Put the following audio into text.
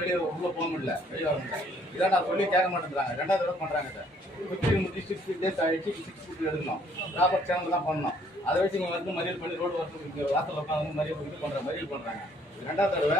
வெளியே உள்ள போக முடியல, வெளியே வர முடியல. இதான் நான் சொல்லி கேட்க மாட்டேங்கிறாங்க. 2வது தடவை பண்றாங்க சார். 6 days ஆயிடுச்சு. 6 எடுக்கணும். ப்ராப்பர் சேனல் தான் பண்ணணும். அதை வச்சு இங்க வந்து மறியல் பண்ணி ரோடு வாசல் வாசல் உட்காந்து மறியல் பண்ற மறியல் பண்றாங்க. 2வது தடவை